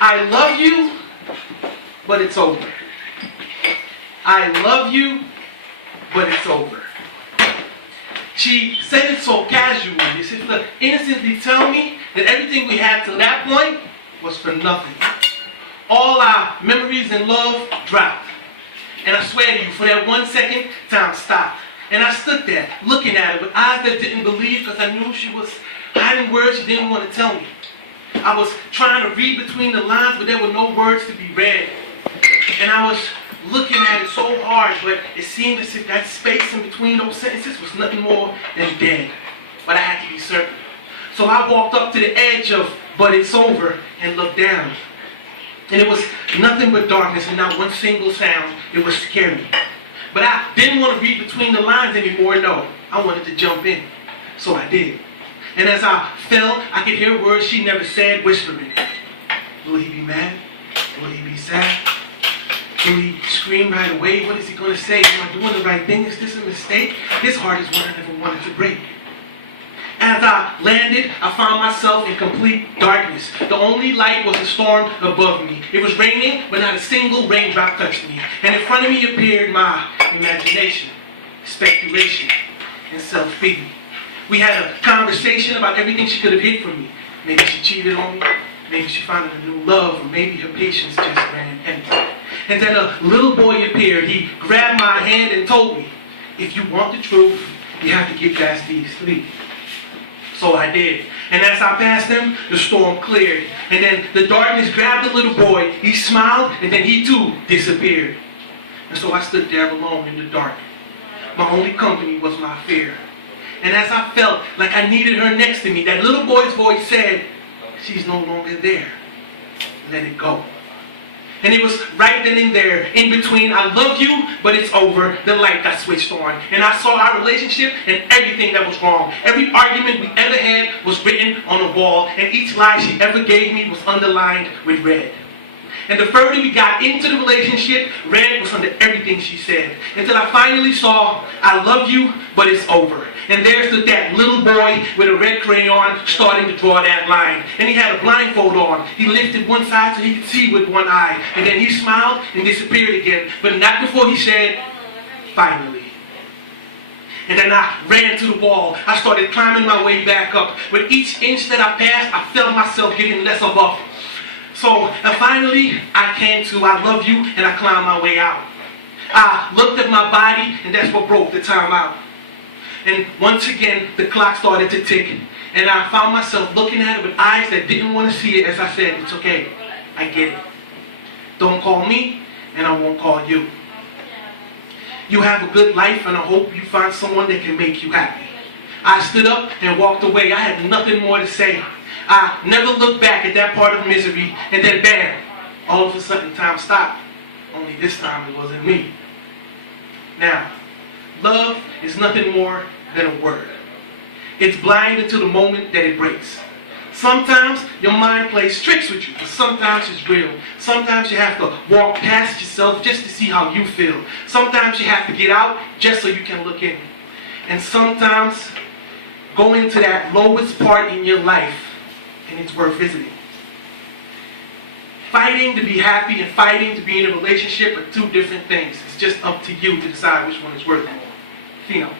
I love you, but it's over. I love you, but it's over. She said it so casually. She said, look, innocently tell me that everything we had to that point was for nothing. All our memories and love dropped. And I swear to you, for that 1 second, time stopped. And I stood there, looking at her with eyes that didn't believe, because I knew she was hiding words she didn't want to tell me. I was trying to read between the lines, but there were no words to be read. And I was looking at it so hard, but it seemed as if that space in between those sentences was nothing more than dead. But I had to be certain. So I walked up to the edge of "but it's over" and looked down. And it was nothing but darkness and not one single sound. It was scary. But I didn't want to read between the lines anymore, no. I wanted to jump in. So I did. And as I fell, I could hear words she never said whispering. Will he be mad? Will he be sad? Will he scream right away? What is he going to say? Am I doing the right thing? Is this a mistake? His heart is one I never wanted to break. As I landed, I found myself in complete darkness. The only light was a storm above me. It was raining, but not a single raindrop touched me. And in front of me appeared my imagination, speculation, and self-pity. We had a conversation about everything she could have hid from me. Maybe she cheated on me. Maybe she found a new love. Or maybe her patience just ran empty. And then a little boy appeared. He grabbed my hand and told me, if you want the truth, you have to get past these three. So I did. And as I passed him, the storm cleared. And then the darkness grabbed the little boy. He smiled, and then he too disappeared. And so I stood there alone in the dark. My only company was my fear. And as I felt like I needed her next to me, that little boy's voice said, she's no longer there. Let it go. And it was right then and there, in between "I love you, but it's over," the light got switched on. And I saw our relationship and everything that was wrong. Every argument we ever had was written on a wall, and each lie she ever gave me was underlined with red. And the further we got into the relationship, red was under everything she said. Until I finally saw, "I love you, but it's over." And there stood that little boy with a red crayon starting to draw that line. And he had a blindfold on. He lifted one side so he could see with one eye. And then he smiled and disappeared again. But not before he said, "Finally." And then I ran to the wall. I started climbing my way back up. With each inch that I passed, I felt myself getting less of a... So finally, I came to "I love you," and I climbed my way out. I looked at my body, and that's what broke the time out. And once again, the clock started to tick, and I found myself looking at it with eyes that didn't want to see it as I said, "It's okay, I get it. Don't call me, and I won't call you. You have a good life, and I hope you find someone that can make you happy." I stood up and walked away. I had nothing more to say. I never looked back at that part of misery, and then bam, all of a sudden time stopped. Only this time it wasn't me. Now, love is nothing more than a word. It's blind until the moment that it breaks. Sometimes your mind plays tricks with you, but sometimes it's real. Sometimes you have to walk past yourself just to see how you feel. Sometimes you have to get out just so you can look in. And sometimes go into that lowest part in your life, and it's worth visiting. Fighting to be happy and fighting to be in a relationship are two different things. It's just up to you to decide which one is worth more. Vino.